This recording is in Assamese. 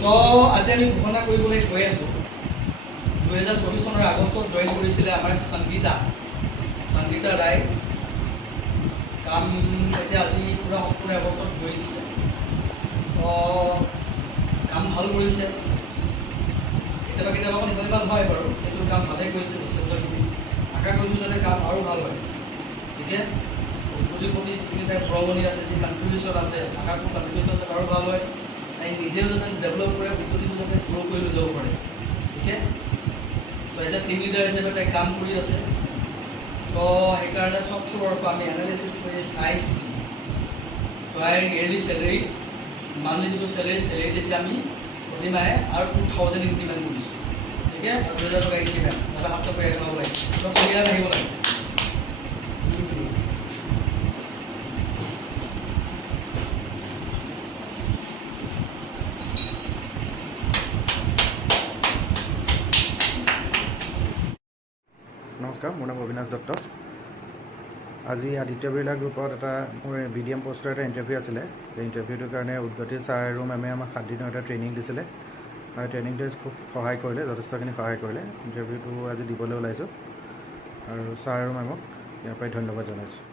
সো আজি আমি ঘোষণা কৰিবলৈ গৈ আছোঁ 2024 চনৰ আগষ্টত জইন কৰিছিলে আমাৰ সংগীতা ৰায় কাম এতিয়া আজি পূৰা সম্পূৰ্ণ এবছৰত কৰি দিছে তো কাম ভাল কৰিছে কেতিয়াবা ইমান হয় বাৰু কিন্তু কাম ভালেই কৰিছে যথেষ্টখিনি আশা কৰিছোঁ যাতে কাম আৰু ভাল হয় ঠিকে উদ্যোগীৰ প্ৰতি যিখিনি তাইৰ প্ৰমণি আছে যি কনফিউজন আছে আশা কৰোঁ কনফিউজন যাতে আৰু ভাল হয় তাই নিজেও যাতে ডেভেলপ কৰে উদ্যোগীটো যাতে গ্ৰ' কৰি লৈ যাব পাৰে ঠিকে তো এজ এ টিম লিডাৰ হিচাপে তাই কাম কৰি আছে তো সেইকাৰণে চব ফ্ল'ৰৰ পৰা আমি এনালাইচিছ কৰি চাইছোঁ তাইৰ ইয়েৰলি চেলেৰি মান্থলি যিটো চেলেৰি তেতিয়া আমি প্ৰতিমাহে আৰু 2000 ইনক্ৰিমেণ্ট কৰিছোঁ ঠিক আছে আৰু 2000 টকা ইনক্ৰিমেণ্ট এটা 700 টকা একাউণ্ট লাগে তো ক্লিয়াৰ থাকিব লাগে নমস্কাৰ মোৰ নাম অবিনাশ দত্ত আজি আদিত্য বিৰলা গ্ৰুপত এটা মোৰ BDM পোষ্টৰ এটা ইণ্টাৰভিউ আছিলে সেই ইণ্টাৰভিউটোৰ কাৰণে উদ্গতি ছাৰ আৰু মেমে আমাক 7 দিনৰ এটা ট্ৰেইনিং দিছিলে আৰু ট্ৰেইনিংটোৱে খুব সহায় কৰিলে যথেষ্টখিনি সহায় কৰিলে ইণ্টাৰভিউটো আজি দিবলৈ ওলাইছোঁ আৰু ছাৰ আৰু মেমক ইয়াৰ পৰাই ধন্যবাদ জনাইছোঁ